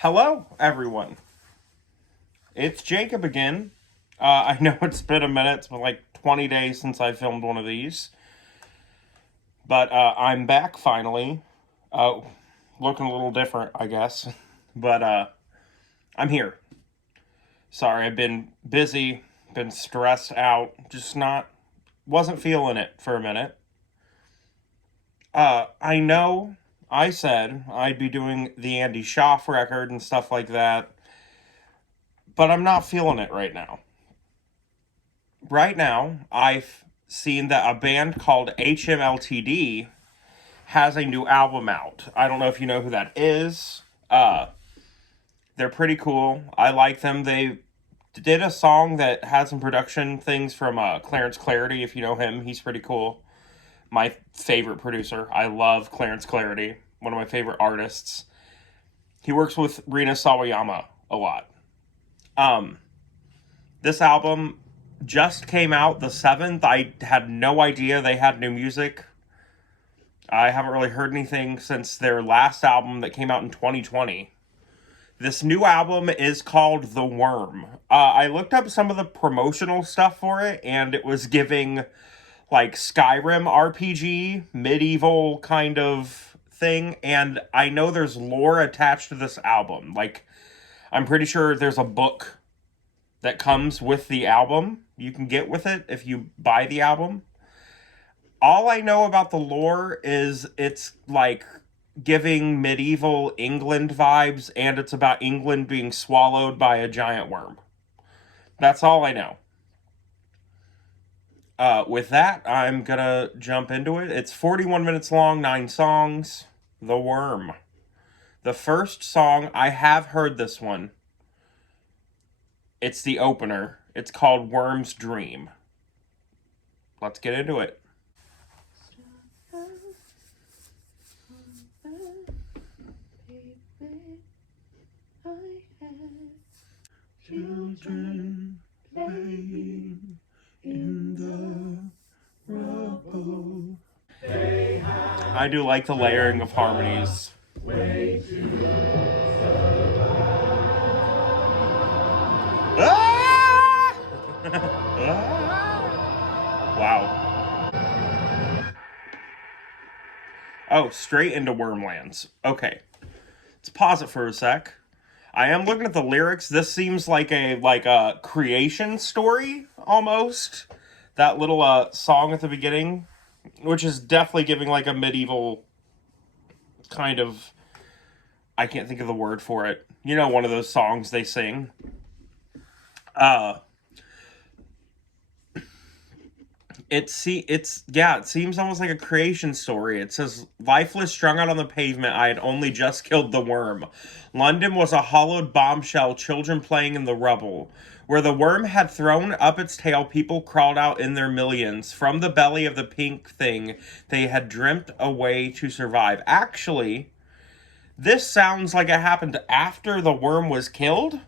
Hello, everyone. It's Jacob again. I know it's been a minute. It's been like 20 days since I filmed one of these. But I'm back finally. Uh, Looking a little different, I guess. But I'm here. Sorry, I've been busy, been stressed out, wasn't feeling it for a minute. I know I said I'd be doing the Andy Schaaf record and stuff like that, but I'm not feeling it right now. Right now, I've seen that a band called HMLTD has a new album out. I don't know if you know who that is. They're pretty cool. I like them. They did a song that had some production things from Clarence Clarity. If you know him, he's pretty cool. My favorite producer. I love Clarence Clarity. One of my favorite artists. He works with Rina Sawayama a lot. Um, this album just came out the 7th. I had no idea they had new music. I haven't really heard anything since their last album that came out in 2020. This new album is called The Worm. I looked up some of the promotional stuff for it, and it was giving like Skyrim RPG, medieval kind of thing, and I know there's lore attached to this album. Like, I'm pretty sure there's a book that comes with the album you can get with it if you buy the album. All I know about the lore is it's like giving medieval England vibes, and it's about England being swallowed by a giant worm. That's all I know. With that, I'm gonna jump into it. It's 41 minutes long, 9 songs. The Worm. The first song, I have heard this one. It's the opener. It's called Worm's Dream. Let's get into it. Children playing in the rubble. I do like the layering of harmonies. Ah! Wow. Oh, straight into Wormlands. Okay. Let's pause it for a sec. I am looking at the lyrics. This seems like a creation story almost. That little song at the beginning, which is definitely giving like a medieval kind of, I can't think of the word for it. You know, one of those songs they sing. It seems almost like a creation story. It says, lifeless, strung out on the pavement, I had only just killed the worm. London was a hollowed bombshell, children playing in the rubble. Where the worm had thrown up its tail, people crawled out in their millions. From the belly of the pink thing, they had dreamt a way to survive. Actually, this sounds like it happened after the worm was killed.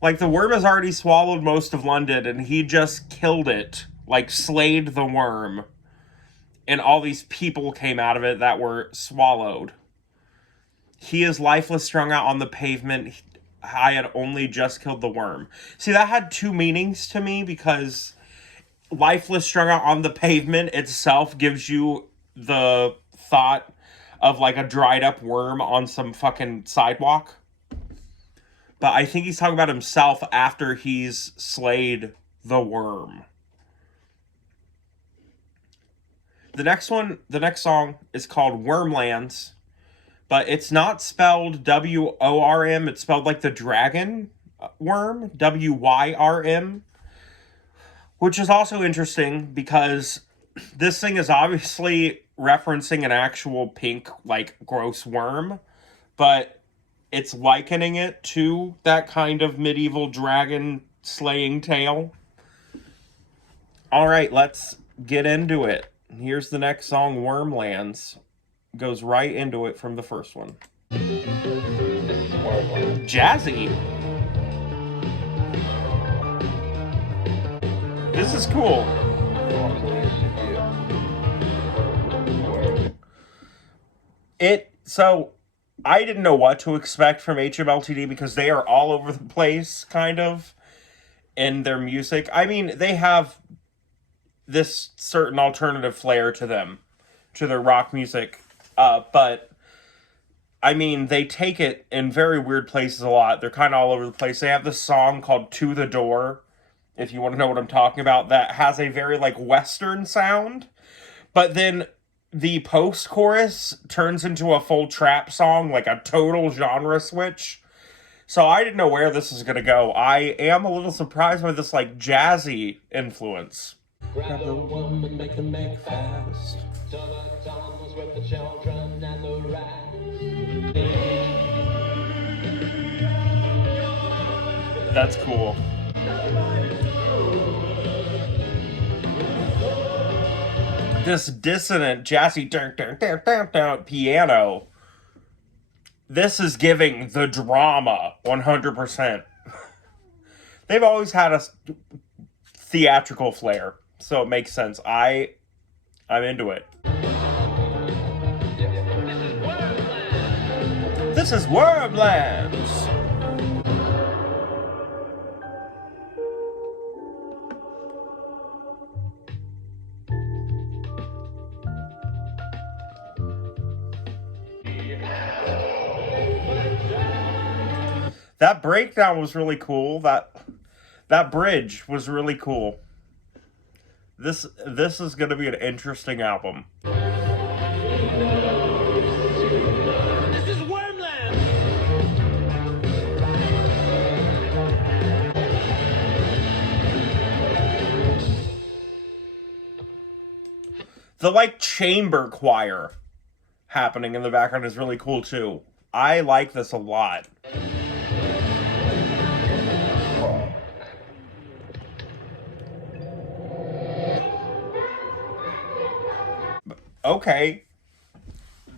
Like, the worm has already swallowed most of London, and he just killed it. Like, slayed the worm. And all these people came out of it that were swallowed. He is lifeless, strung out on the pavement. I had only just killed the worm. See, that had two meanings to me, because lifeless, strung out on the pavement itself gives you the thought of, like, a dried up worm on some fucking sidewalk. But I think he's talking about himself after he's slayed the worm. The next song is called Wormlands, but it's not spelled W-O-R-M. It's spelled like the dragon worm, W-Y-R-M, which is also interesting because this thing is obviously referencing an actual pink, like, gross worm, but it's likening it to that kind of medieval dragon slaying tale. All right, let's get into it. Here's the next song, Wormlands. Goes right into it from the first one. Jazzy. This is cool. So I didn't know what to expect from HMLTD because they are all over the place, kind of, in their music. I mean, they have this certain alternative flair to them, to their rock music, but I mean, they take it in very weird places a lot. They're kind of all over the place. They have this song called To the Door, if you want to know what I'm talking about, that has a very, like, Western sound. But then the post chorus turns into a full trap song, like a total genre switch. So I didn't know where this is going to go. I am a little surprised by this, like, jazzy influence. Grab the woman, make them make fast. To the tunnels with the children and the rats. That's cool. This dissonant, jazzy dun, dun, dun, dun, dun, piano. This is giving the drama 100%. They've always had a theatrical flair, so it makes sense. I'm into it. This is Wormlands. That breakdown was really cool. That bridge was really cool. This is going to be an interesting album. This is Wormland. The, like, chamber choir happening in the background is really cool too. I like this a lot. Okay.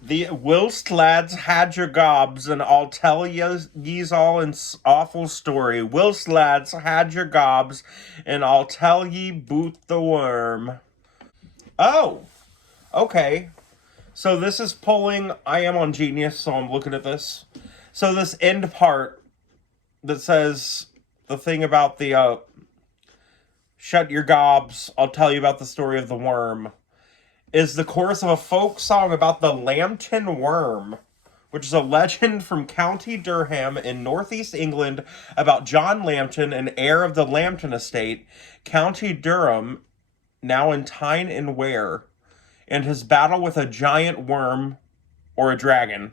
The whilst lads had your gobs, and I'll tell ye's all an awful story. Whilst lads had your gobs, and I'll tell ye boot the worm. Oh, okay. So this is pulling. I am on Genius, so I'm looking at this. So this end part that says the thing about the shut your gobs, I'll tell you about the story of the worm, is the chorus of a folk song about the Lambton worm, which is a legend from County Durham in northeast England about John Lambton, an heir of the Lambton estate, County Durham, now in Tyne and Wear, and his battle with a giant worm, or a dragon,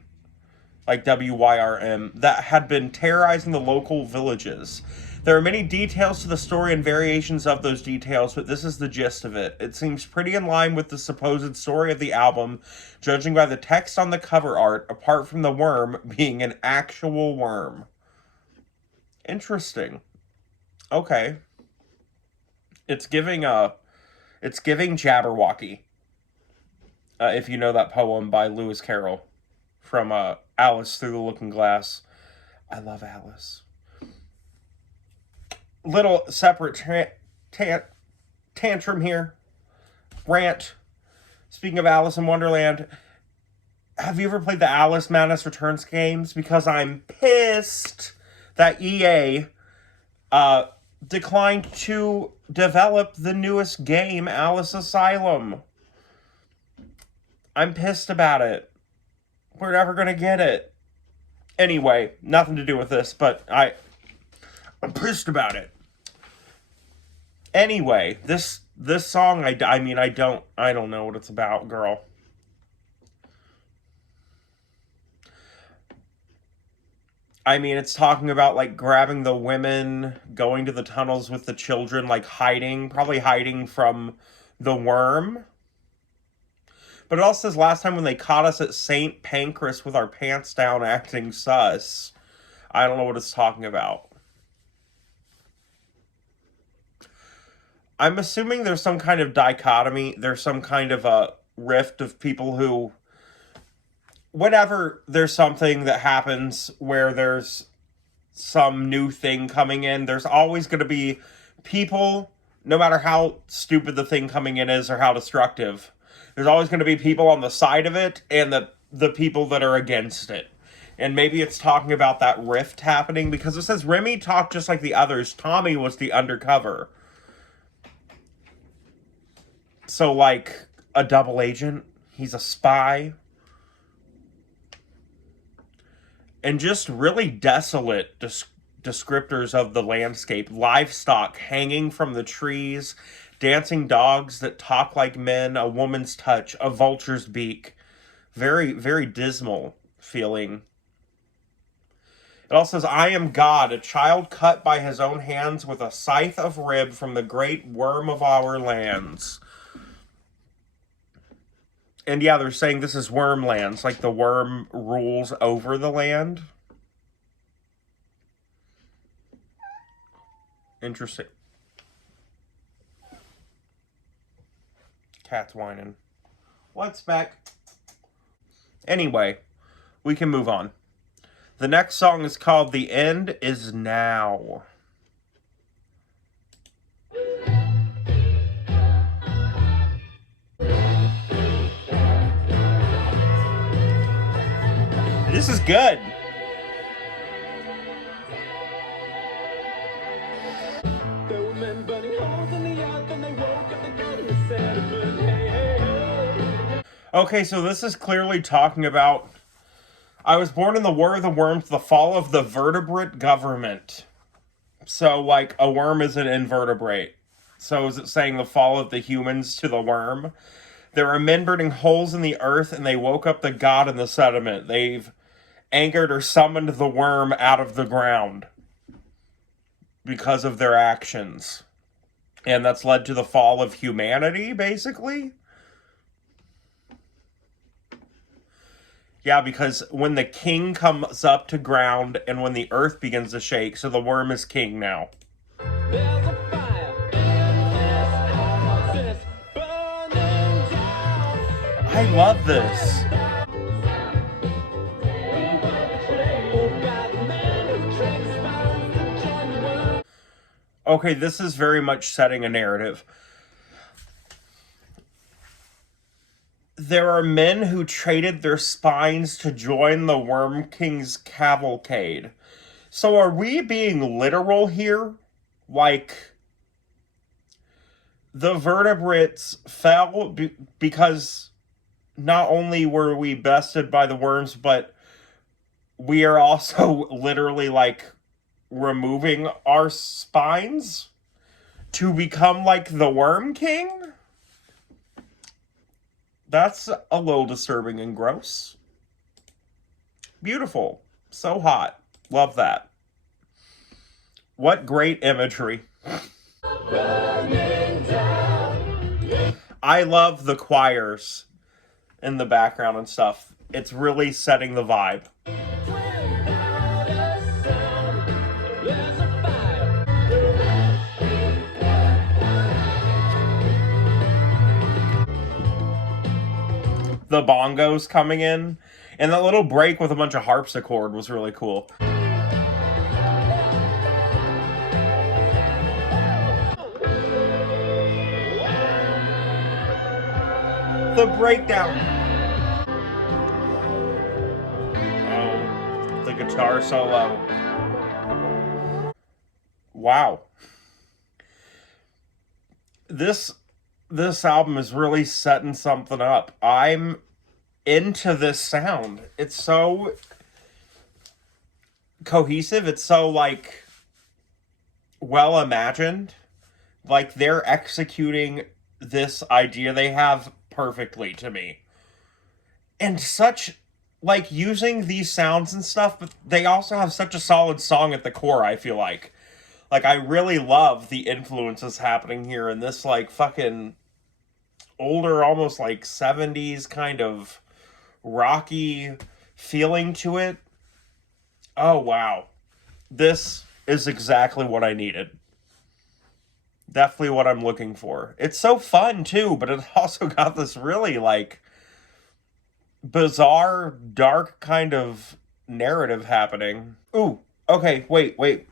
like WYRM, that had been terrorizing the local villages. There are many details to the story and variations of those details, but this is the gist of it. It seems pretty in line with the supposed story of the album, judging by the text on the cover art, apart from the worm being an actual worm. Interesting. Okay. It's giving Jabberwocky. If you know that poem by Lewis Carroll from Alice Through the Looking Glass. I love Alice. Little separate tantrum here. Rant. Speaking of Alice in Wonderland, have you ever played the Alice Madness Returns games? Because I'm pissed that EA declined to develop the newest game, Alice Asylum. I'm pissed about it. We're never gonna get it. Anyway, nothing to do with this, but I'm pissed about it. Anyway, this song, I mean, I don't know what it's about, girl. I mean, it's talking about, like, grabbing the women, going to the tunnels with the children, like, probably hiding from the worm. But it also says last time when they caught us at St. Pancras with our pants down acting sus. I don't know what it's talking about. I'm assuming there's some kind of dichotomy. There's some kind of a rift of people who, whenever there's something that happens where there's some new thing coming in, there's always going to be people, no matter how stupid the thing coming in is or how destructive, there's always going to be people on the side of it and the people that are against it. And maybe it's talking about that rift happening, because it says Remy talked just like the others. Tommy was the undercover. So, like, a double agent. He's a spy. And just really desolate descriptors of the landscape. Livestock hanging from the trees. Dancing dogs that talk like men. A woman's touch. A vulture's beak. Very, very dismal feeling. It also says, I am God, a child cut by his own hands with a scythe of rib from the great worm of our lands. And yeah, they're saying this is worm lands, like the worm rules over the land. Interesting. Cat's whining. What's back? Anyway, we can move on. The next song is called The End Is Now. This is good. Okay, so this is clearly talking about I was born in the War of the Worms, the fall of the vertebrate government. So, like, a worm is an invertebrate. So is it saying the fall of the humans to the worm? There are men burning holes in the earth, and they woke up the god in the sediment. They've angered or summoned the worm out of the ground because of their actions. And that's led to the fall of humanity, basically? Yeah, because when the king comes up to ground and when the earth begins to shake, so the worm is king now. I love this. Okay, this is very much setting a narrative. There are men who traded their spines to join the Worm King's cavalcade. So are we being literal here? Like, the vertebrates fell because not only were we bested by the worms, but we are also literally, like, removing our spines to become like the Worm King? That's a little disturbing and gross. Beautiful. So hot. Love that. What great imagery. I love the choirs in the background and stuff. It's really setting the vibe. The bongos coming in, and that little break with a bunch of harpsichord was really cool. The breakdown. Oh, the guitar solo. Wow. This album is really setting something up. I'm into this sound. It's so cohesive. It's so, like, well imagined. Like, they're executing this idea they have perfectly to me. And such, like, using these sounds and stuff, but they also have such a solid song at the core, I feel like. Like, I really love the influences happening here in this, like, fucking older, almost like 70s kind of rocky feeling to it. Oh, wow. This is exactly what I needed. Definitely what I'm looking for. It's so fun, too, but it also got this really, like, bizarre, dark kind of narrative happening. Ooh, okay, wait.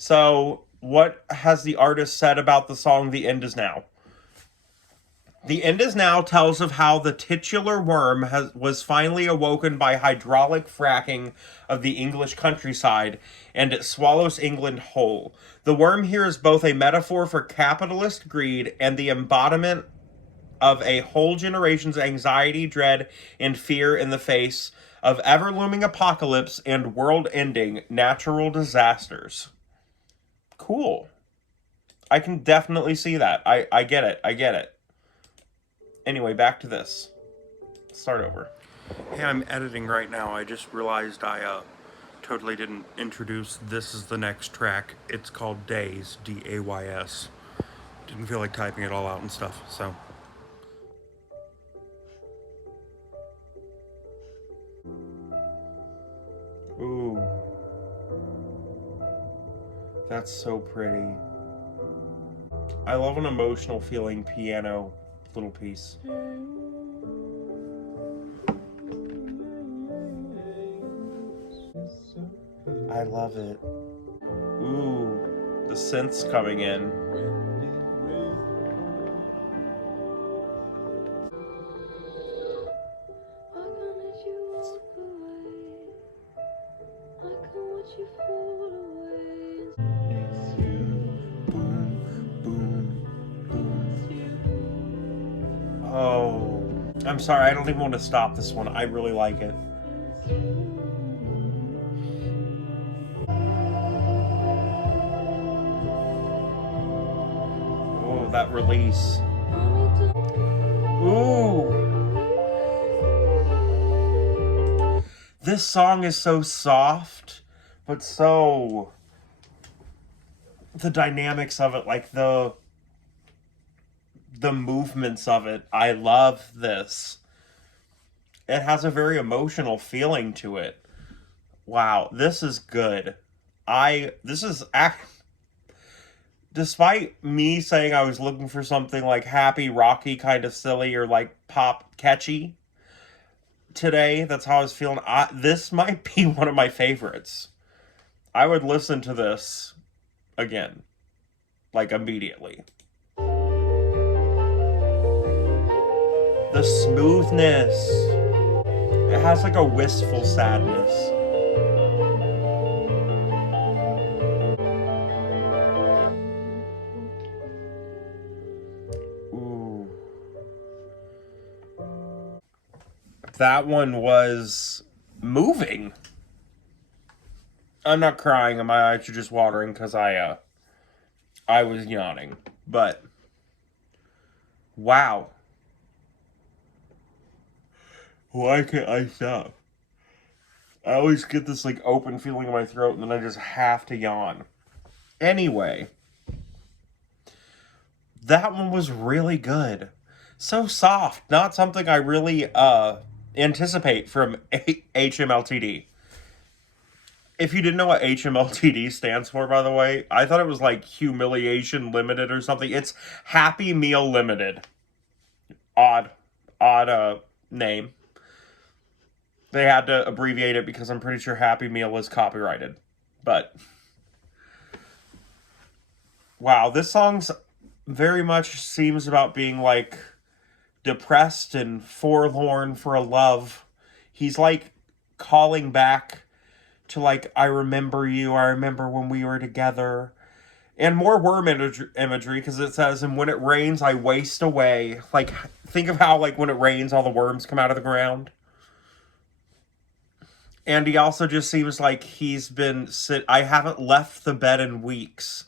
So, what has the artist said about the song The End Is Now? The end is now tells of how the titular worm was finally awoken by hydraulic fracking of the English countryside, and it swallows England whole. The worm here is both a metaphor for capitalist greed and the embodiment of a whole generation's anxiety, dread, and fear in the face of ever looming apocalypse and world ending natural disasters. Cool. I can definitely see that. I get it. I get it. Anyway, back to this. Start over. Hey, I'm editing right now. I just realized I totally didn't introduce This Is the Next Track. It's called Days, Days. Didn't feel like typing it all out and stuff, so. Ooh. That's so pretty. I love an emotional feeling piano little piece. I love it. Ooh, the synth's coming in. Oh, I'm sorry, I don't even want to stop this one. I really like it. Oh, that release. Ooh. This song is so soft, but so... the dynamics of it, like the movements of it. I love this. It has a very emotional feeling to it. Wow, this is good. Despite me saying I was looking for something like happy, rocky, kind of silly, or like pop catchy today, that's how I was feeling. This might be one of my favorites. I would listen to this again, like immediately. The smoothness. It has like a wistful sadness. Ooh. That one was moving. I'm not crying, and my eyes are just watering because I was yawning. But wow. Why can't I stop? I always get this like open feeling in my throat and then I just have to yawn. Anyway, that one was really good. So soft, not something I really anticipate from HMLTD. If you didn't know what HMLTD stands for, by the way, I thought it was like Humiliation Limited or something. It's Happy Meal Limited. Odd, odd name. They had to abbreviate it because I'm pretty sure Happy Meal is copyrighted. But wow, this song's very much seems about being like depressed and forlorn for a love. He's like calling back to like, I remember you, I remember when we were together. And more worm imagery because it says, and when it rains, I waste away. Like, think of how, like, when it rains, all the worms come out of the ground. And he also just seems like he's been I haven't left the bed in weeks.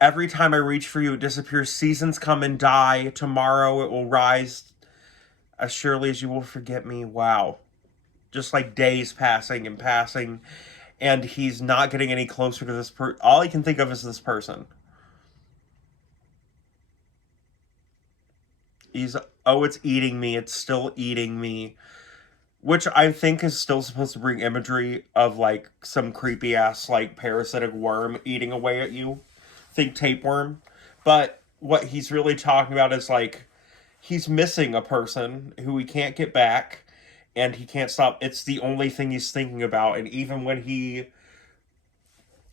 Every time I reach for you, it disappears. Seasons come and die. Tomorrow it will rise as surely as you will forget me. Wow. Just like days passing and passing. And he's not getting any closer to this person. All he can think of is this person. It's eating me. It's still eating me. Which I think is still supposed to bring imagery of, like, some creepy-ass, like, parasitic worm eating away at you. Think tapeworm. But what he's really talking about is, like, he's missing a person who he can't get back, and he can't stop. It's the only thing he's thinking about, and even when he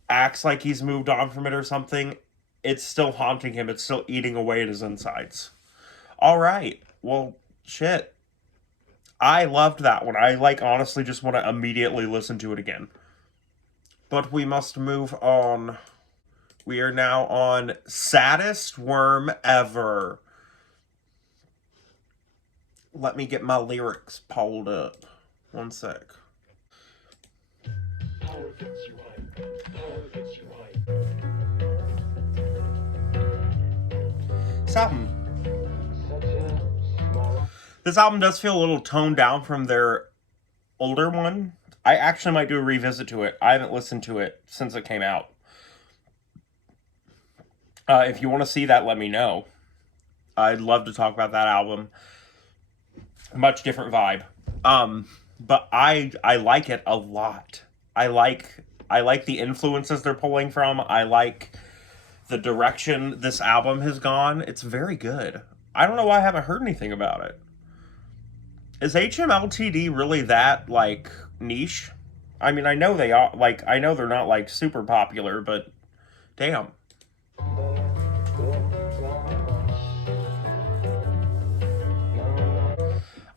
acts like he's moved on from it or something, it's still haunting him. It's still eating away at his insides. All right. Well, shit. I loved that one. I like honestly just want to immediately listen to it again. But we must move on. We are now on Saddest Worm Ever. Let me get my lyrics pulled up. One sec. This album. This album does feel a little toned down from their older one. I actually might do a revisit to it. I haven't listened to it since it came out. If you want to see that, let me know. I'd love to talk about that album. Much different vibe. But I like it a lot. I like the influences they're pulling from. I like the direction this album has gone. It's very good. I don't know why I haven't heard anything about it. Is HMLTD really that like niche? I mean, I know they are like I know they're not like super popular, but damn.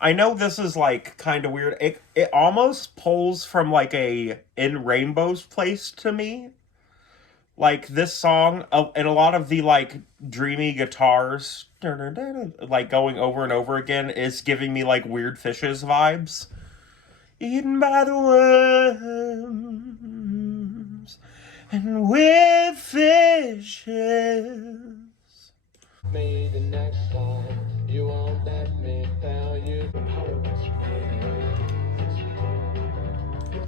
I know this is like kind of weird. It almost pulls from like a In Rainbow's place to me. Like this song and a lot of the like dreamy guitars like going over and over again is giving me like Weird Fishes vibes. Eaten by the worms and weird fishes. Maybe next time you won't let me tell you.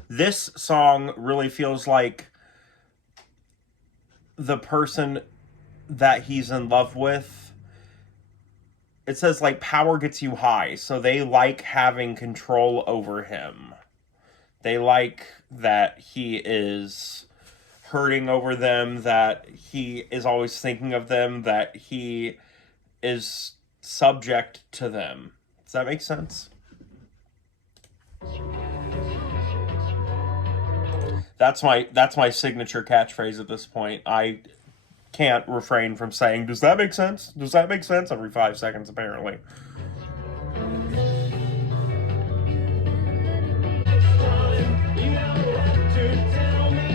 This song really feels like the person that he's in love with. It says like power gets you high, so they like having control over him. They like that he is hurting over them, that he is always thinking of them, that he is subject to them. Does that make sense? That's my signature catchphrase at this point. I can't refrain from saying, "Does that make sense? Does that make sense?" every 5 seconds, apparently.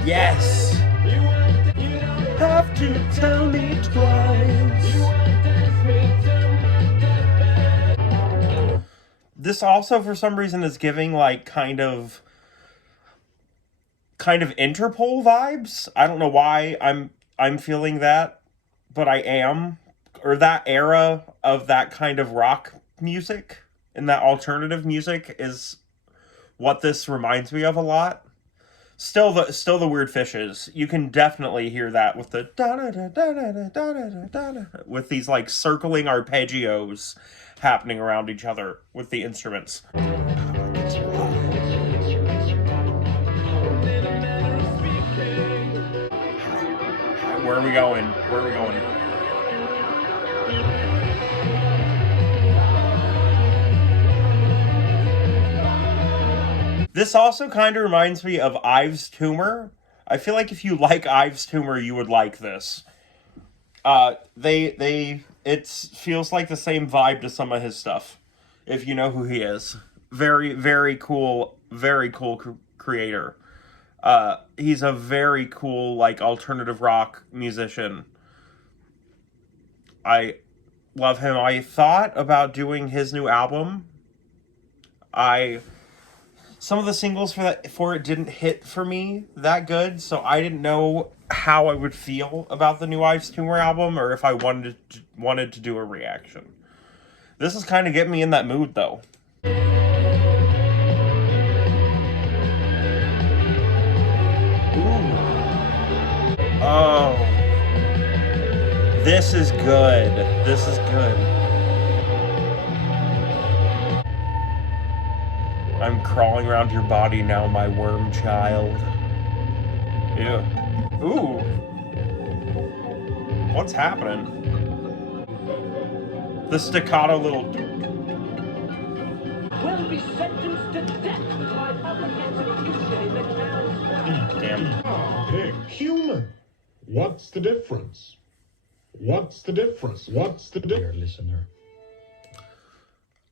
Yes. Have to tell me twice. This also, for some reason, is giving like kind of Interpol vibes. I don't know why I'm feeling that, but I am. Or that era of that kind of rock music and that alternative music is what this reminds me of a lot. Still the Weird Fishes. You can definitely hear that with the da da da da da da da da with these like circling arpeggios happening around each other with the instruments. Where are we going? Where are we going? This also kind of reminds me of Ives Tumor. I feel like if you like Ives Tumor, you would like this. It feels like the same vibe to some of his stuff. If you know who he is, very cool creator. He's a very cool like alternative rock musician. I love him. I thought about doing his new album. I Some of the singles for it didn't hit for me that good, so I didn't know how I would feel about the new Ives Tumor album, or if I wanted to do a reaction. This is kind of getting me in that mood, though. Ooh. Oh, this is good. This is good. I'm crawling around your body now, my worm child. Ew. Ooh. What's happening? The staccato little... Will be sentenced to death by public execution in the town. Damn. Ah, hey, human. What's the difference? What's the difference? What's the difference? Dear listener,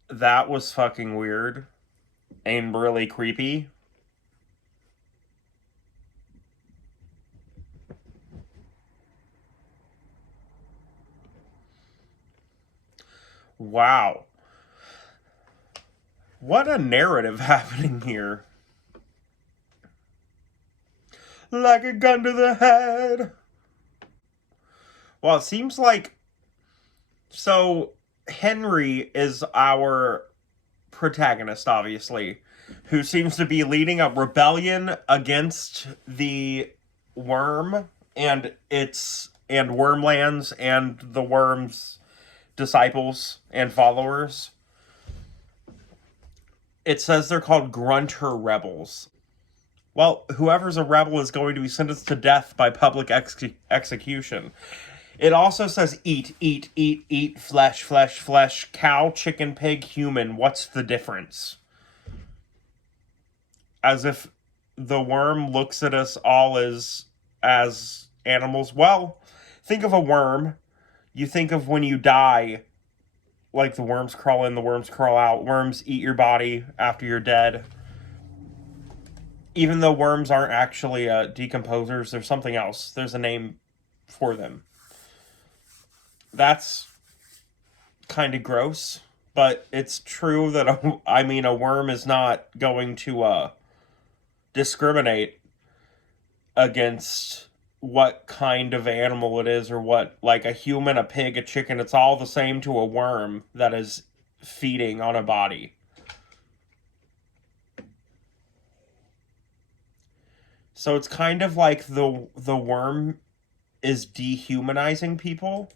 That was fucking weird and really creepy. Wow. What a narrative happening here. Like a gun to the head. Well, it seems like. So, Henry is our protagonist, obviously, who seems to be leading a rebellion against the worm and Wormlands and the worm's disciples and followers. It says they're called Grunter rebels. Well, whoever's a rebel is going to be sentenced to death by public execution. It also says eat, eat, eat, eat, flesh, flesh, flesh, cow, chicken, pig, human. What's the difference? As if the worm looks at us all as animals. Well, think of a worm. You think of when you die, like the worms crawl in, the worms crawl out. Worms eat your body after you're dead. Even though worms aren't actually decomposers, there's something else. There's a name for them. That's kind of gross, but it's true that a worm is not going to discriminate against what kind of animal it is or what, like a human, a pig, a chicken. It's all the same to a worm that is feeding on a body. So it's kind of like the worm is dehumanizing people.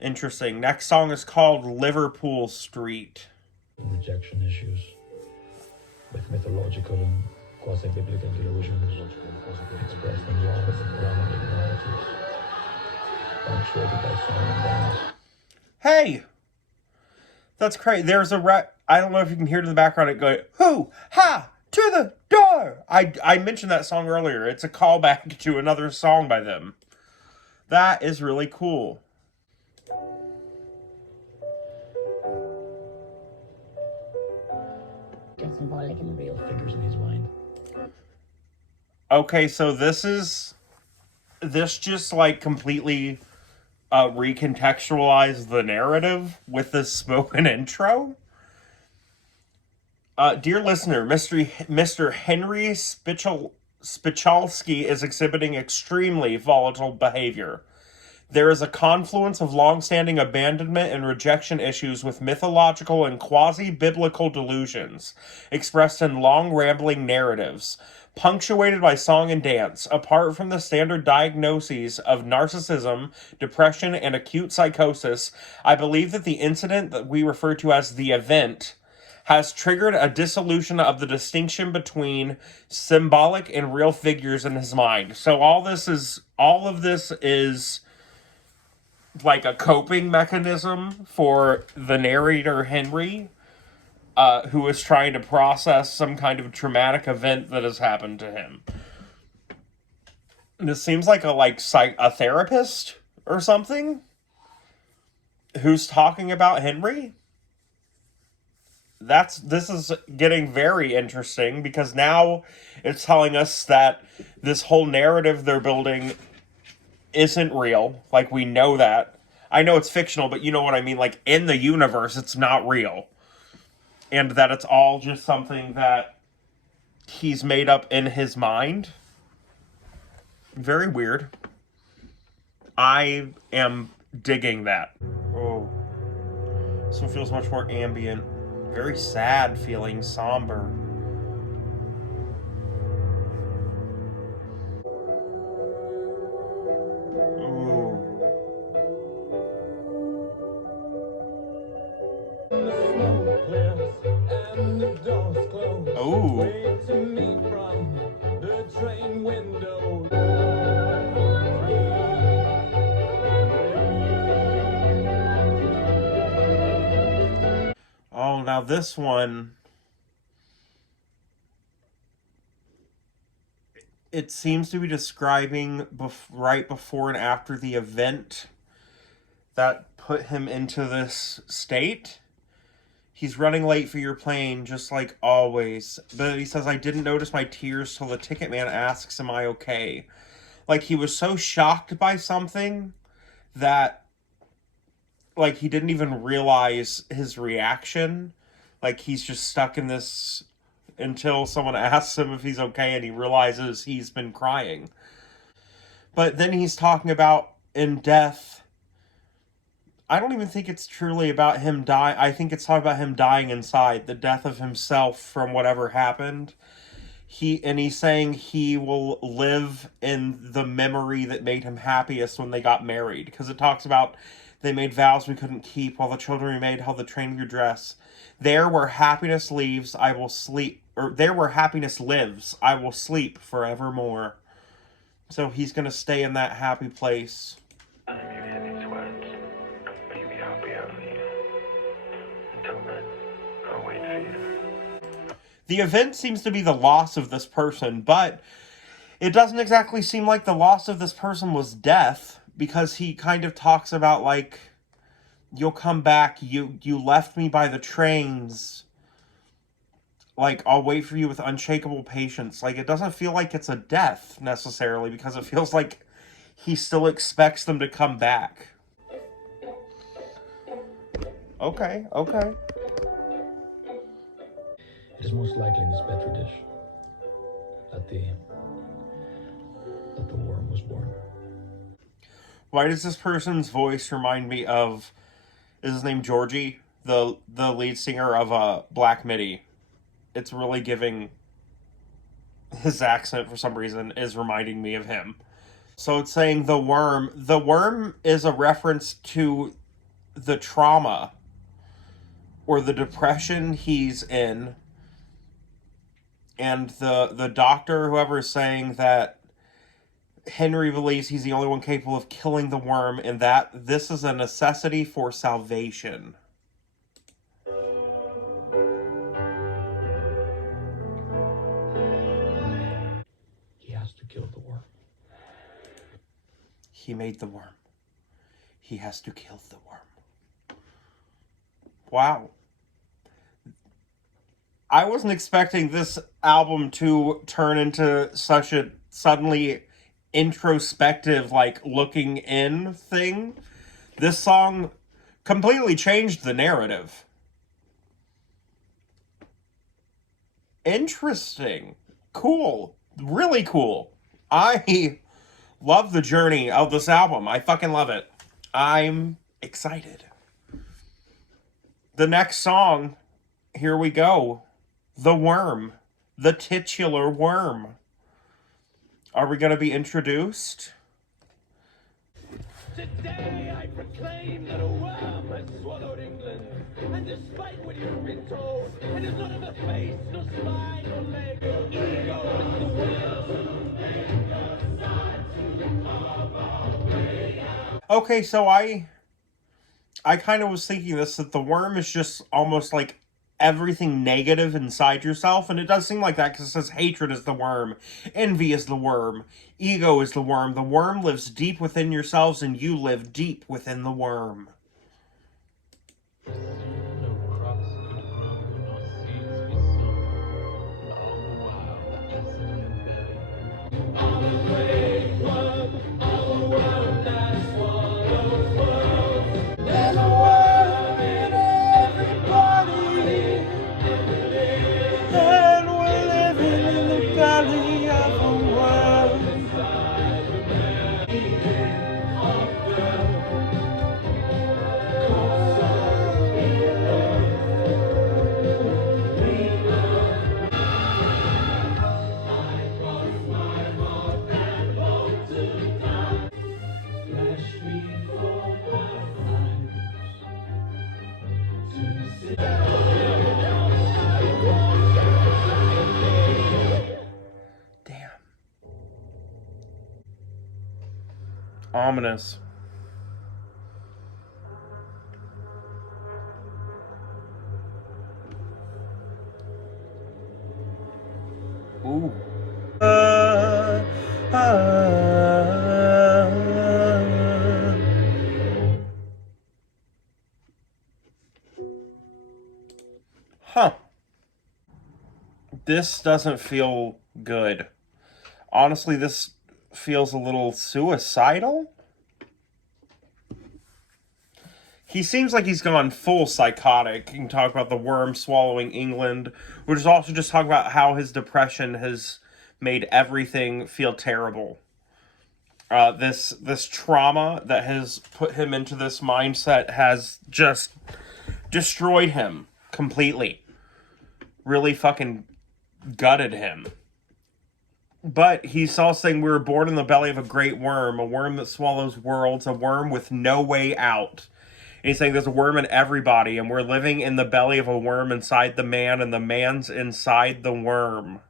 Interesting. Next song is called Liverpool Street. Rejection issues with mythological and quasi-biblical delusions expressed in laws and romantic narratives, punctuated by song and dance. Hey! That's great. There's a I don't know if you can hear it in the background. It going, "Who ha to the door." I mentioned that song earlier. It's a callback to another song by them. That is really cool. Get symbolic and real figures in his mind. Okay, so this just like completely recontextualized the narrative with this spoken intro. Dear listener, Mr. Henry Spichalski is exhibiting extremely volatile behavior. There is a confluence of long-standing abandonment and rejection issues with mythological and quasi-biblical delusions, expressed in long rambling narratives, punctuated by song and dance. Apart from the standard diagnoses of narcissism, depression, and acute psychosis, I believe that the incident that we refer to as the event has triggered a dissolution of the distinction between symbolic and real figures in his mind. So all of this is like a coping mechanism for the narrator Henry, who is trying to process some kind of traumatic event that has happened to him. And it seems like a therapist or something who's talking about Henry. This is getting very interesting because now it's telling us that this whole narrative they're building isn't real. Like, we know that. I know it's fictional, but you know what I mean. Like, in the universe, it's not real. And that it's all just something that he's made up in his mind. Very weird. I am digging that. Oh. This one feels much more ambient. Very sad feeling, somber. Oh, now this one, it seems to be describing right before and after the event that put him into this state. He's running late for your plane, just like always. But he says, I didn't notice my tears till the ticket man asks, am I okay? Like, he was so shocked by something that, like, he didn't even realize his reaction. Like, he's just stuck in this until someone asks him if he's okay and he realizes he's been crying. But then he's talking about in death. I don't even think it's truly about him dying. I think it's talking about him dying inside, the death of himself from whatever happened. He's saying he will live in the memory that made him happiest when they got married, because it talks about they made vows we couldn't keep, while the children we made held the train of your dress. There where happiness leaves, I will sleep, or there where happiness lives, I will sleep forevermore. So he's gonna stay in that happy place. The event seems to be the loss of this person, but it doesn't exactly seem like the loss of this person was death, because he kind of talks about, like, you'll come back, you left me by the trains, like, I'll wait for you with unshakable patience. Like, it doesn't feel like it's a death, necessarily, because it feels like he still expects them to come back. Okay. It is most likely in this petri dish that the worm was born. Why does this person's voice remind me of, is his name Georgie? The lead singer of Black Midi. It's really giving, his accent for some reason is reminding me of him. So it's saying the worm. The worm is a reference to the trauma or the depression he's in. And the doctor, whoever, is saying that Henry believes he's the only one capable of killing the worm, and that this is a necessity for salvation. He has to kill the worm. He made the worm. He has to kill the worm. Wow. I wasn't expecting this album to turn into such a suddenly introspective, like, looking in thing. This song completely changed the narrative. Interesting. Cool. Really cool. I love the journey of this album. I fucking love it. I'm excited. The next song, here we go. The Worm. The titular worm. Are we going to be introduced? Today I proclaim that a worm has swallowed England, and despite what you've been told, it is not of a face, nor spine, nor leg. Ego is the worm. Okay, so I kind of was thinking this, that the worm is just almost like everything negative inside yourself, and it does seem like that, because it says hatred is the worm, envy is the worm, ego is the worm lives deep within yourselves, and you live deep within the worm. No crops could grow, nor seeds be sown. Oh wow, the Assyrian berry. Our great worm, our worm that swallows worlds. There's a worm in everybody, And we're living in the valley of the world. flash me for my eyes. Damn. Ominous. Ooh. This doesn't feel good. Honestly, this feels a little suicidal. He seems like he's gone full psychotic. You can talk about the worm swallowing England, which is also just talking about how his depression has made everything feel terrible. This trauma that has put him into this mindset has just destroyed him completely. Really fucking gutted him. But he's also saying we were born in the belly of a great worm, a worm that swallows worlds, a worm with no way out. And he's saying there's a worm in everybody, and we're living in the belly of a worm inside the man, and the man's inside the worm.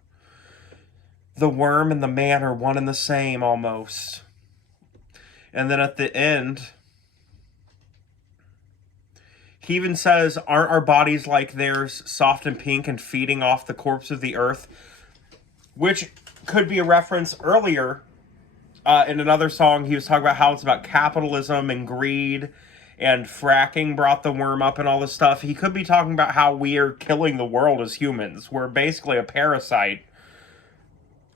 The worm and the man are one and the same, almost. And then at the end, he even says, aren't our bodies like theirs, soft and pink and feeding off the corpse of the earth? Which could be a reference earlier in another song. He was talking about how it's about capitalism and greed, and fracking brought the worm up and all this stuff. He could be talking about how we are killing the world as humans. We're basically a parasite,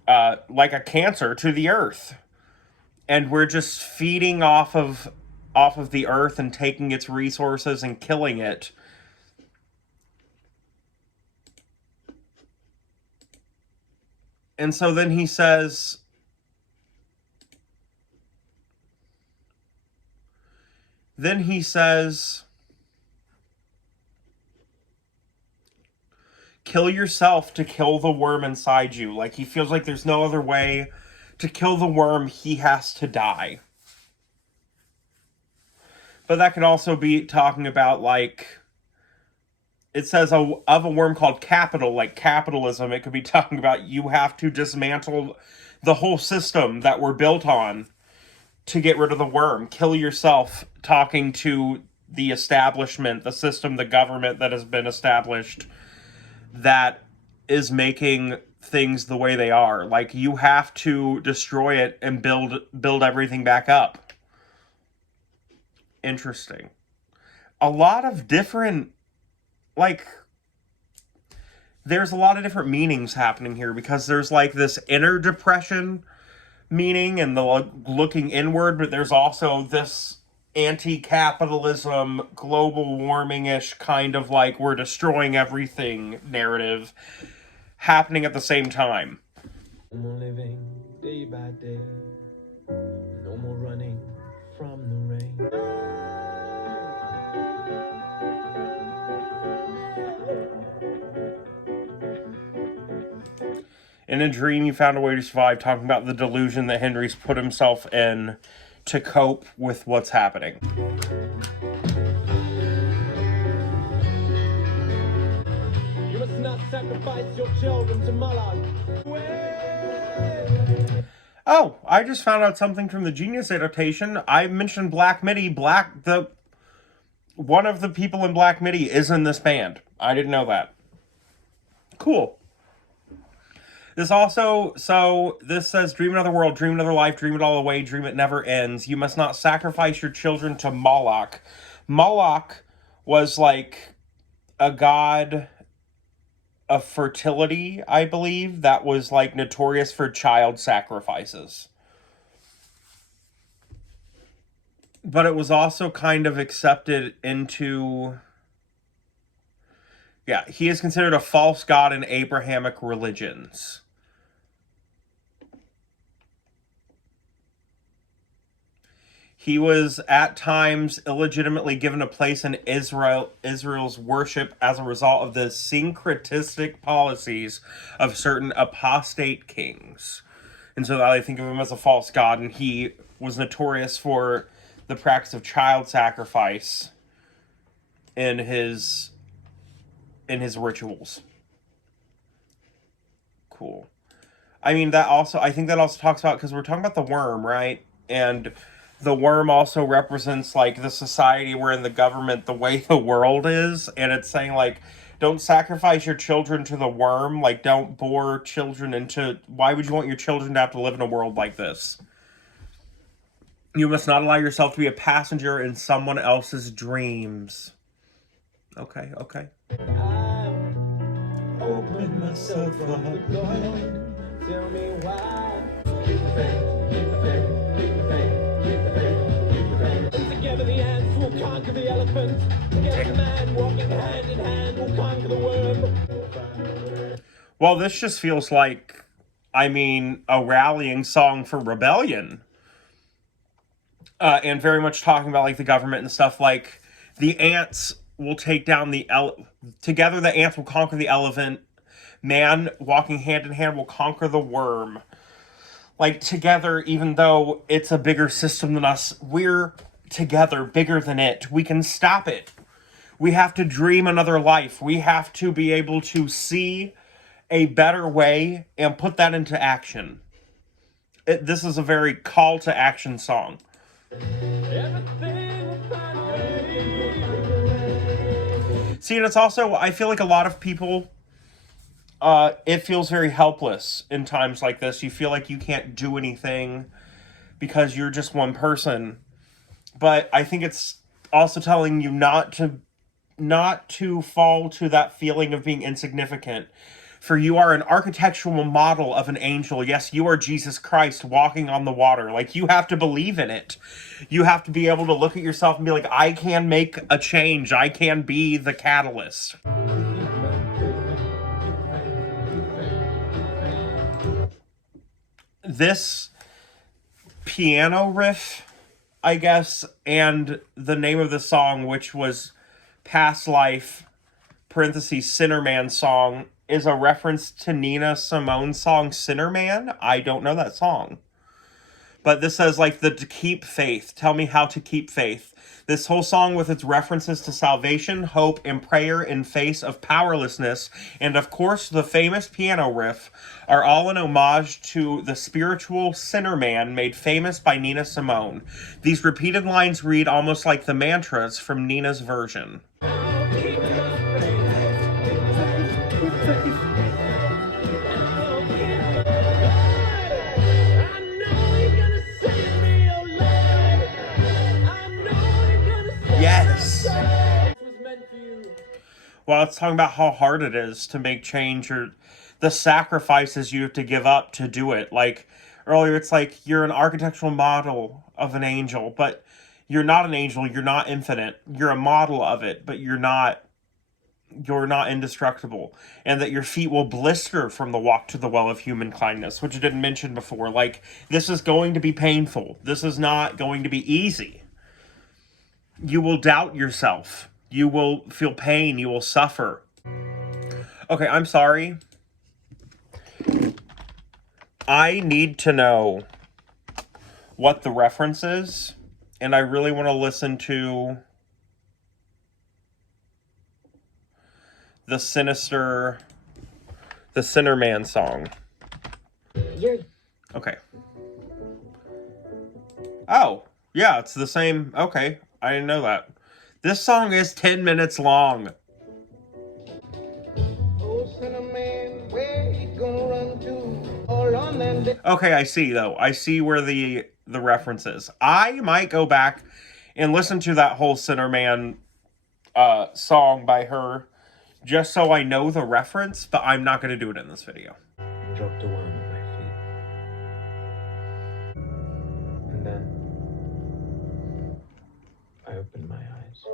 like a cancer to the earth. And we're just feeding off of the earth and taking its resources and killing it. And so then he says, kill yourself to kill the worm inside you. Like, he feels like there's no other way to kill the worm. He has to die. But that could also be talking about, like, it says of a worm called capital, like capitalism. It could be talking about you have to dismantle the whole system that we're built on to get rid of the worm. Kill yourself talking to the establishment, the system, the government that has been established that is making things the way they are. Like, you have to destroy it and build everything back up. Interesting. A lot of different, like, there's a lot of different meanings happening here, because there's like this inner depression meaning and the looking inward, but there's also this anti-capitalism, global warming-ish kind of like we're destroying everything narrative happening at the same time. No more living day by day. No more running from the rain. In a dream, you found a way to survive, talking about the delusion that Henry's put himself in to cope with what's happening. You must not sacrifice your children to Moloch. Oh, I just found out something from the Genius adaptation. I mentioned Black Midi. One of the people in Black Midi is in this band. I didn't know that. Cool. This says, dream another world, dream another life, dream it all away, dream it never ends. You must not sacrifice your children to Moloch. Moloch was like a god of fertility, I believe, that was like notorious for child sacrifices. But it was also kind of accepted into... Yeah, he is considered a false god in Abrahamic religions. He was at times illegitimately given a place in Israel's worship as a result of the syncretistic policies of certain apostate kings. And so I think of him as a false god, and he was notorious for the practice of child sacrifice in his rituals. Cool. I mean, I think that also talks about, because we're talking about the worm, right? And the worm also represents, like, the society we're in, the government, the way the world is. And it's saying, like, don't sacrifice your children to the worm. Like, don't bore children into... Why would you want your children to have to live in a world like this? You must not allow yourself to be a passenger in someone else's dreams. Okay. Oh, open myself up. Lord, tell me why. Keep the faith, keep the faith, keep the faith, keep the faith, keep the faith. And together the ants will conquer the elephant. Together the man walking hand in hand will conquer the worm. Well, this just feels like, I mean, a rallying song for rebellion. And very much talking about, like, the government and stuff. Like, the ants will take down the together the ants will conquer the elephant. Man walking hand in hand will conquer the worm. Like, together, even though it's a bigger system than us, we're together, bigger than it. We can stop it. We have to dream another life. We have to be able to see a better way and put that into action. This is a very call to action song. Everything will find a way. See, and it's also, I feel like a lot of people, it feels very helpless in times like this. You feel like you can't do anything because you're just one person. But I think it's also telling you not to fall to that feeling of being insignificant. For you are an architectural model of an angel. Yes, you are Jesus Christ walking on the water. Like, you have to believe in it. You have to be able to look at yourself and be like, I can make a change. I can be the catalyst. This piano riff, I guess, and the name of the song, which was Past Life, parentheses, Sinner Man song, is a reference to Nina Simone's song Sinner Man. I don't know that song. But this says, like, to keep faith. Tell me how to keep faith. This whole song with its references to salvation, hope, and prayer in face of powerlessness, and of course the famous piano riff, are all an homage to the spiritual Sinner Man made famous by Nina Simone. These repeated lines read almost like the mantras from Nina's version. Yes! Well, it's talking about how hard it is to make change, or the sacrifices you have to give up to do it. Like, earlier it's like, you're an architectural model of an angel, but you're not an angel, you're not infinite. You're a model of it, but you're not indestructible. And that your feet will blister from the walk to the well of human kindness, which I didn't mention before. Like, this is going to be painful. This is not going to be easy. You will doubt yourself. You will feel pain. You will suffer. Okay, I'm sorry. I need to know what the reference is, and I really want to listen to the Sinner Man song. Okay. Oh, yeah, it's the same. Okay, I didn't know that. This song is 10 minutes long. Okay, I see, though. I see where the reference is. I might go back and listen to that whole Sinner Man song by her, just so I know the reference, but I'm not going to do it in this video. Dropped the worm at my feet. And then I opened my eyes.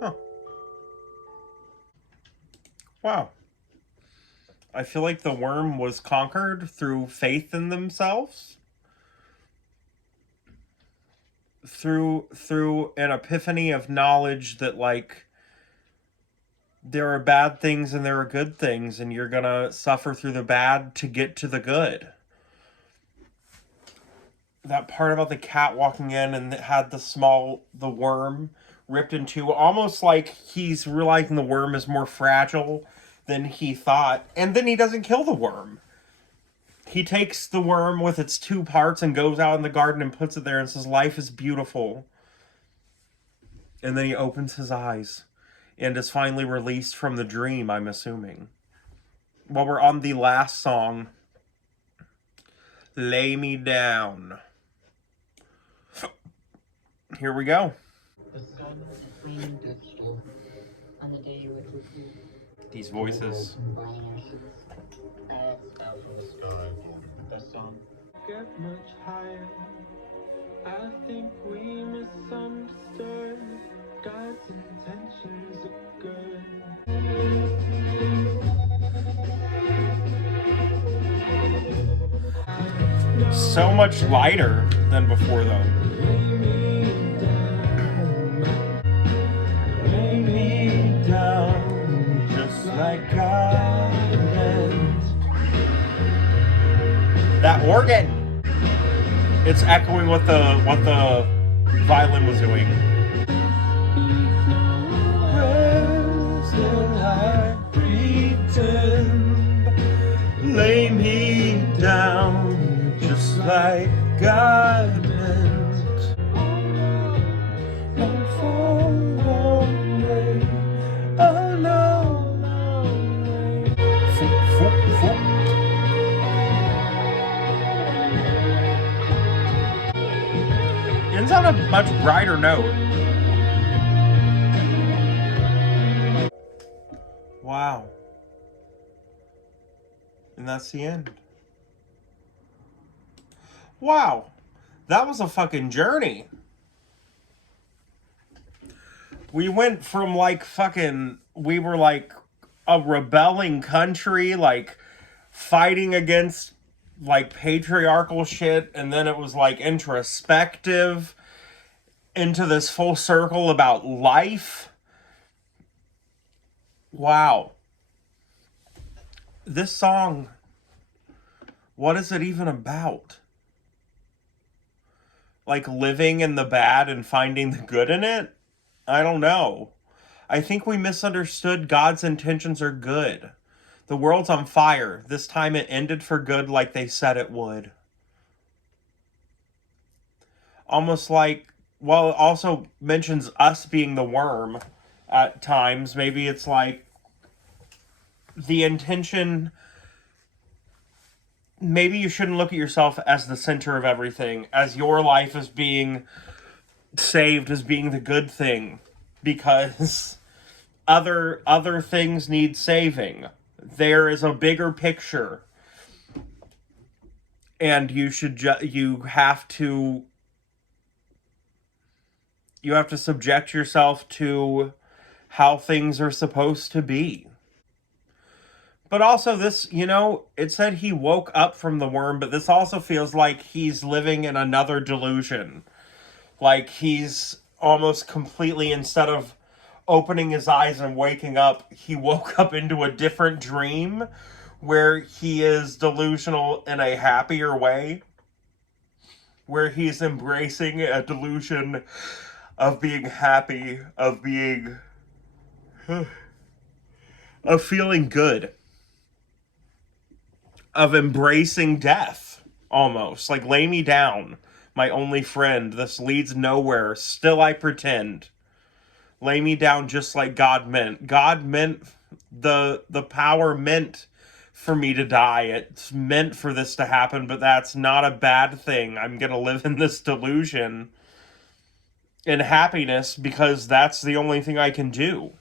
Huh. Wow. I feel like the worm was conquered through faith in themselves. Through an epiphany of knowledge that, like, there are bad things and there are good things, and you're gonna suffer through the bad to get to the good. That part about the cat walking in and it had the worm ripped in two, almost like he's realizing the worm is more fragile than he thought, and then he doesn't kill the worm. He takes the worm with its two parts and goes out in the garden and puts it there and says, life is beautiful. And then he opens his eyes and is finally released from the dream, I'm assuming. Well, we're on the last song, Lay Me Down. Here we go. The sun flamed its door. These voices. Get much higher. I think we misunderstood. God's intentions are good. So much lighter than before, though. Lay me down just like God meant. That organ, it's echoing what the violin was doing. Lay me down just like God meant. And fall away. Oh no. Foop, foop, foop. Ends on a much brighter note. Wow. And that's the end. Wow. That was a fucking journey. We went from like fucking, we were like a rebelling country, like fighting against like patriarchal shit, and then it was like introspective into this full circle about life. Wow. This song, what is it even about? Like living in the bad and finding the good in it? I don't know. I think we misunderstood God's intentions are good. The world's on fire. This time it ended for good like they said it would. Almost like, well, it also mentions us being the worm at times. Maybe it's like the intention. Maybe you shouldn't look at yourself as the center of everything, as your life as being saved as being the good thing, because other things need saving. There is a bigger picture, and you have to subject yourself to how things are supposed to be. But also this, it said he woke up from the worm, but this also feels like he's living in another delusion. Like he's almost completely, instead of opening his eyes and waking up, he woke up into a different dream where he is delusional in a happier way. Where he's embracing a delusion of being happy, of being... of feeling good. Of embracing death, almost. Like, lay me down, my only friend. This leads nowhere. Still I pretend. Lay me down just like God meant. God meant, the power meant for me to die. It's meant for this to happen, but that's not a bad thing. I'm gonna live in this delusion and happiness because that's the only thing I can do.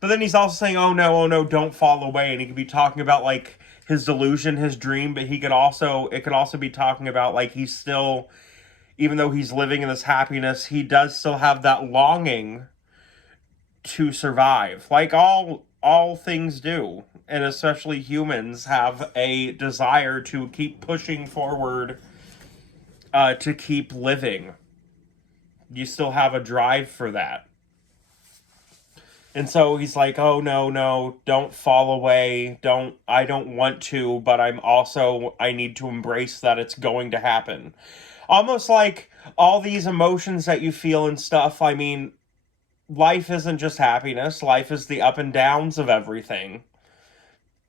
But then he's also saying, oh no, don't fall away. And he could be talking about, like, his delusion, his dream, but it could also be talking about, like, he's still, even though he's living in this happiness, he does still have that longing to survive. Like all things do. And especially humans have a desire to keep pushing forward, to keep living. You still have a drive for that. And so he's like, oh, no, don't fall away. I don't want to, but I need to embrace that it's going to happen. Almost like all these emotions that you feel and stuff, I mean, life isn't just happiness. Life is the up and downs of everything.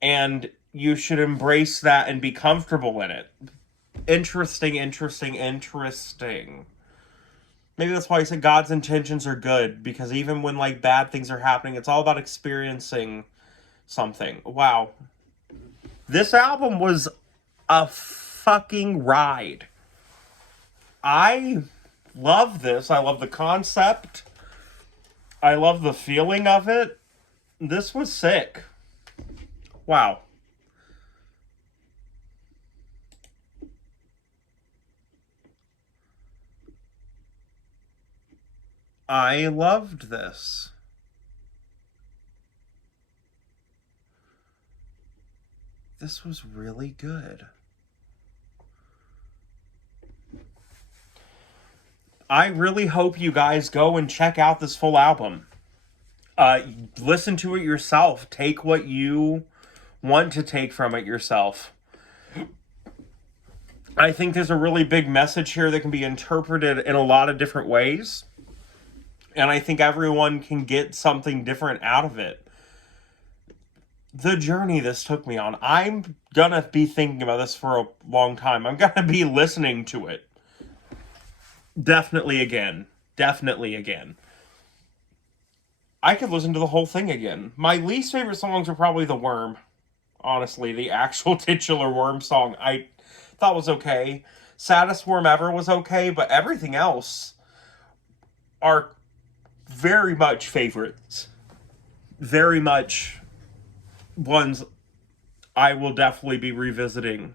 And you should embrace that and be comfortable in it. Interesting. Maybe that's why he said God's intentions are good, because even when, like, bad things are happening, it's all about experiencing something. Wow. This album was a fucking ride. I love this. I love the concept. I love the feeling of it. This was sick. Wow. I loved this. This was really good. I really hope you guys go and check out this full album. Listen to it yourself. Take what you want to take from it yourself. I think there's a really big message here that can be interpreted in a lot of different ways. And I think everyone can get something different out of it. The journey this took me on, I'm gonna be thinking about this for a long time. I'm gonna be listening to it. Definitely again. Definitely again. I could listen to the whole thing again. My least favorite songs are probably The Worm. Honestly, the actual titular Worm song I thought was okay. Saddest Worm Ever was okay, but everything else are very much favorites. Very much ones I will definitely be revisiting.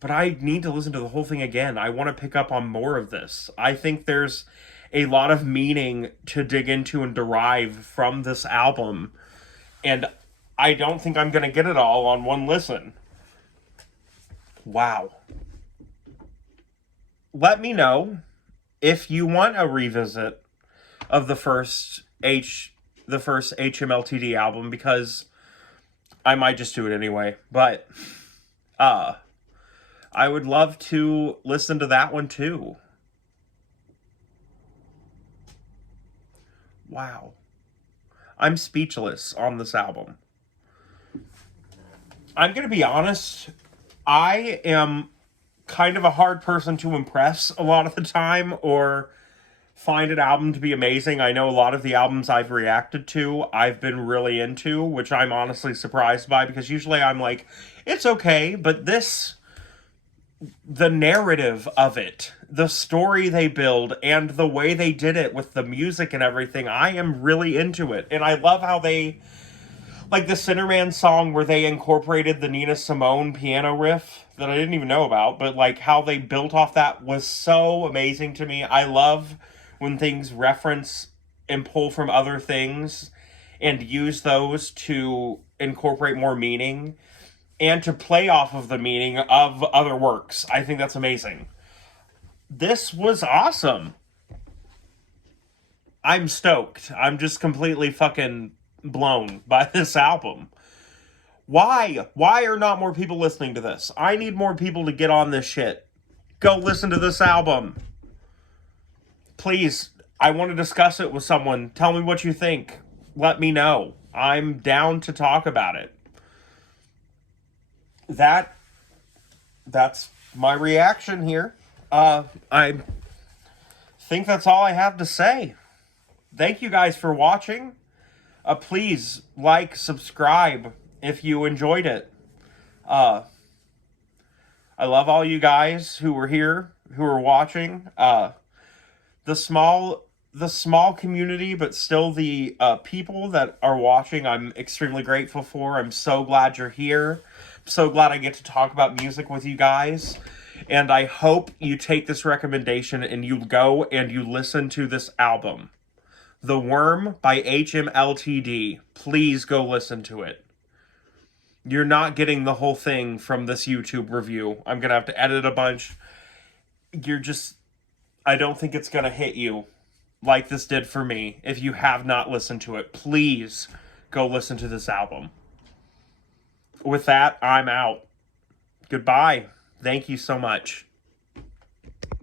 But I need to listen to the whole thing again. I want to pick up on more of this. I think there's a lot of meaning to dig into and derive from this album. And I don't think I'm going to get it all on one listen. Wow. Let me know if you want a revisit of the first HMLTD album, because I might just do it anyway. But I would love to listen to that one too. Wow. I'm speechless on this album. I'm going to be honest. I am kind of a hard person to impress a lot of the time, or find an album to be amazing. I know a lot of the albums I've reacted to, I've been really into, which I'm honestly surprised by, because usually I'm like, it's okay, but this, the narrative of it, the story they build, and the way they did it with the music and everything, I am really into it. And I love how they, like the Sinnerman song where they incorporated the Nina Simone piano riff that I didn't even know about, but like how they built off that was so amazing to me. I love when things reference and pull from other things and use those to incorporate more meaning and to play off of the meaning of other works. I think that's amazing. This was awesome. I'm stoked. I'm just completely fucking blown by this album. Why? Why are not more people listening to this? I need more people to get on this shit. Go listen to this album. Please, I want to discuss it with someone. Tell me what you think. Let me know. I'm down to talk about it. That's my reaction here. I think that's all I have to say. Thank you guys for watching. Please like, subscribe if you enjoyed it. I love all you guys who were here, who are watching. The small community, but still the people that are watching, I'm extremely grateful for. I'm so glad you're here. I'm so glad I get to talk about music with you guys. And I hope you take this recommendation and you go and you listen to this album. The Worm by HMLTD. Please go listen to it. You're not getting the whole thing from this YouTube review. I'm going to have to edit a bunch. I don't think it's going to hit you like this did for me. If you have not listened to it, please go listen to this album. With that, I'm out. Goodbye. Thank you so much.